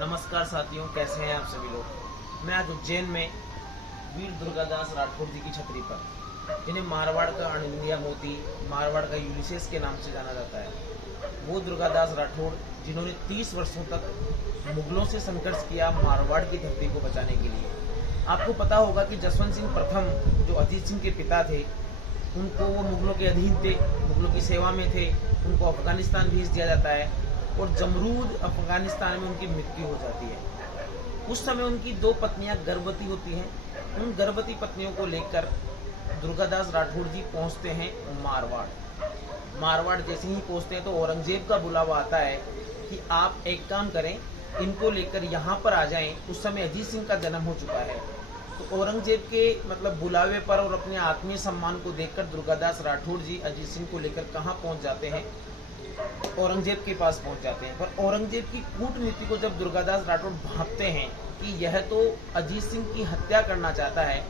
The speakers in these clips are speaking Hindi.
नमस्कार साथियों, कैसे हैं आप सभी लोग। मैं आज उज्जैन में वीर दुर्गादास राठौड़ जी की छतरी पर, जिन्हें मारवाड़ का अणिंदिया मोती, मारवाड़ का यूलिसेस के नाम से जाना जाता है, वो दुर्गादास राठौड़ जिन्होंने 30 वर्षों तक मुगलों से संघर्ष किया मारवाड़ की धरती को बचाने के लिए। आपको पता होगा कि जसवंत सिंह प्रथम, जो अजीत सिंह के पिता थे, उनको वो मुगलों के अधीन थे, मुगलों की सेवा में थे। उनको अफगानिस्तान भेज दिया जाता है और जमरूद अफगानिस्तान में उनकी मृत्यु हो जाती है। उस समय उनकी 2 पत्नियां गर्भवती होती हैं। उन गर्भवती पत्नियों को लेकर दुर्गादास राठौड़ जी पहुंचते हैं मारवाड़ जैसे ही पहुंचते हैं तो औरंगजेब का बुलावा आता है कि आप एक काम करें, इनको लेकर यहाँ पर आ जाएं। उस समय अजीत सिंह का जन्म हो चुका है। तो औरंगजेब के बुलावे पर और अपने आत्मीय सम्मान को देखकर दुर्गादास राठौड़ जी अजीत सिंह को लेकर कहाँ पहुंच जाते हैं? औरंगजेब के पास पहुंच जाते हैं। पर औरंगजेब की कूटनीति को जब दुर्गादास राठौड़ भांपते हैं कि यह तो अजीत सिंह की हत्या करना चाहता है,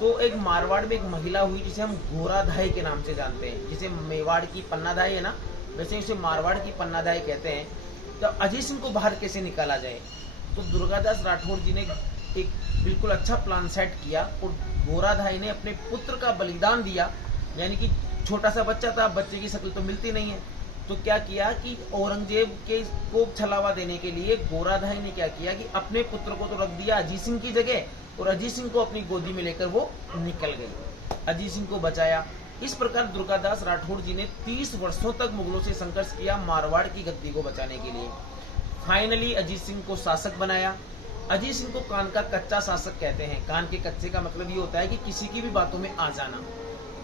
तो एक मारवाड़ में एक महिला हुई जिसे हम गोराधाई के नाम से जानते हैं। जिसे मेवाड़ की पन्नाधाई है ना, वैसे उसे मारवाड़ की पन्नाधाई कहते हैं। तो अजीत सिंह को बाहर कैसे निकाला जाए, तो दुर्गादास राठौड़ जी ने एक बिल्कुल अच्छा प्लान सेट किया और गोराधाई ने अपने पुत्र का बलिदान दिया। यानी कि छोटा सा बच्चा था, बच्चे की शक्ल तो मिलती नहीं है, तो क्या किया कि औरंगजेब के को छलावा देने के लिए गोराधाई ने क्या किया कि अपने पुत्र को तो रख दिया अजीत सिंह की जगह और अजीत सिंह को अपनी गोदी में लेकर वो निकल गई, अजीत सिंह को बचाया। इस प्रकार दुर्गादास राठौड़ जी ने 30 वर्षों तक मुगलों से संघर्ष किया मारवाड़ की गद्दी को बचाने के लिए। फाइनली अजीत सिंह को शासक बनाया। अजीत सिंह को कान का कच्चा शासक कहते हैं। कान के कच्चे का मतलब ये होता है कि किसी की भी बातों में आ जाना।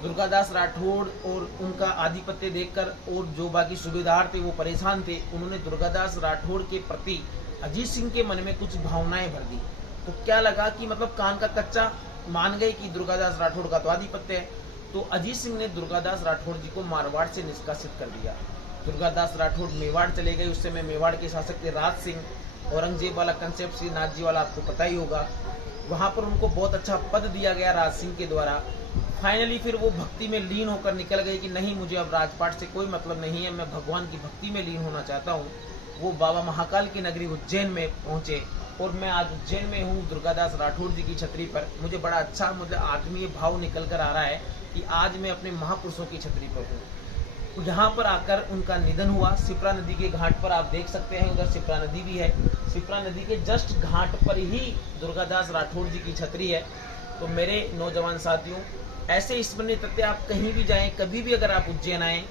दुर्गादास राठौड़ और उनका आधिपत्य देखकर और जो बाकी सूबेदार थे वो परेशान थे। उन्होंने दुर्गादास राठौड़ के प्रति अजीत सिंह के मन में कुछ भावनाएं भर दी। तो क्या लगा कि कान का कच्चा मान गए कि दुर्गादास राठौड़ का तो आधिपत्य है। तो अजीत सिंह ने दुर्गादास राठौड़ जी को मारवाड़ से निष्कासित कर दिया। दुर्गादास राठौड़ मेवाड़ चले गए। उस समय मेवाड़ के शासक थे राज सिंह। औरंगजेब वाला कंसेप्ट श्रीनाथ जी वाला आपको पता ही होगा। वहां पर उनको बहुत अच्छा पद दिया गया राज सिंह के द्वारा। फाइनली फिर वो भक्ति में लीन होकर निकल गए कि नहीं, मुझे अब राजपाट से कोई मतलब नहीं है, मैं भगवान की भक्ति में लीन होना चाहता हूँ। वो बाबा महाकाल की नगरी उज्जैन में पहुंचे और मैं आज उज्जैन में हूँ दुर्गादास राठौड़ जी की छतरी पर। मुझे बड़ा अच्छा आत्मीय भाव निकल कर आ रहा है कि आज मैं अपने महापुरुषों की छतरी पर हूँ। यहाँ पर आकर उनका निधन हुआ। सिप्रा नदी के घाट पर आप देख सकते हैं, उधर सिप्रा नदी भी है। सिप्रा नदी के जस्ट घाट पर ही दुर्गादास राठौड़ जी की छतरी है। तो मेरे नौजवान साथियों, ऐसे स्मरणीय तथ्य आप कहीं भी जाएं, कभी भी अगर आप उज्जैन आए,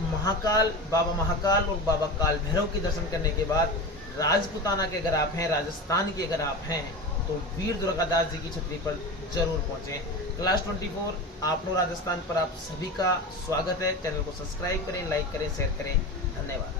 बाबा महाकाल और बाबा काल भैरव के दर्शन करने के बाद राजपुताना के अगर आप हैं, राजस्थान के अगर आप हैं, तो वीर दुर्गादास जी की छतरी पर जरूर पहुंचें। क्लास 24 आपनो राजस्थान पर आप सभी का स्वागत है। चैनल को सब्सक्राइब करें, लाइक करें, शेयर करें। धन्यवाद।